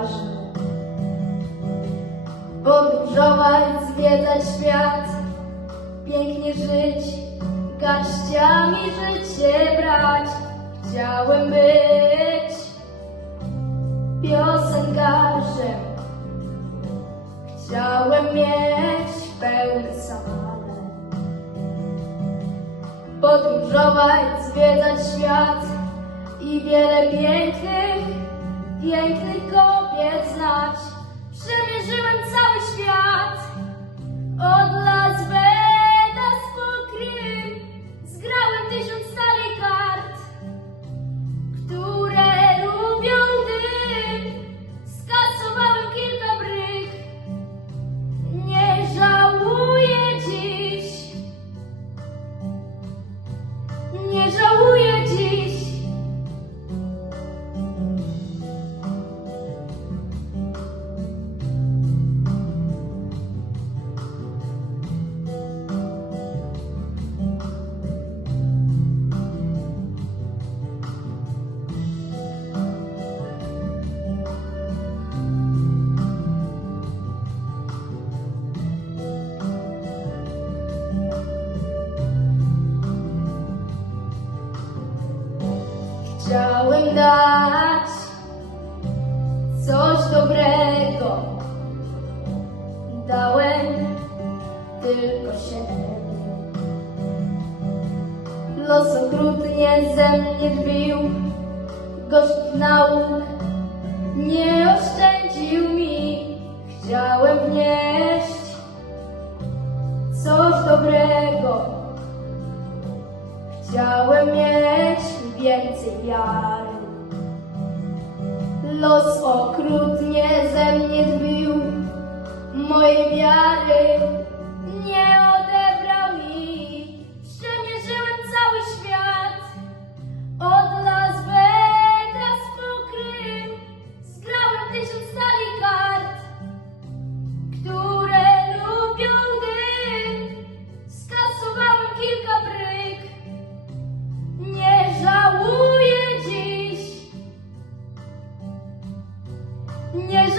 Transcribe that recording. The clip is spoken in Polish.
twarz. Podróżować, zwiedzać świat, pięknie żyć, garściami życie brać. Chciałem być piosenkarzem, chciałem mieć pełny samolot. Podróżować, zwiedzać świat i wiele pięknych, pięknych Chciałem dać coś dobrego. Dałem tylko siebie. Los okrutnie ze mnie dbił, gorzkich nauk nie oszczędził mi. Chciałem wnieść coś dobrego. Chciałem mieć więcej wiary. Los okrutnie ze mnie dbił, не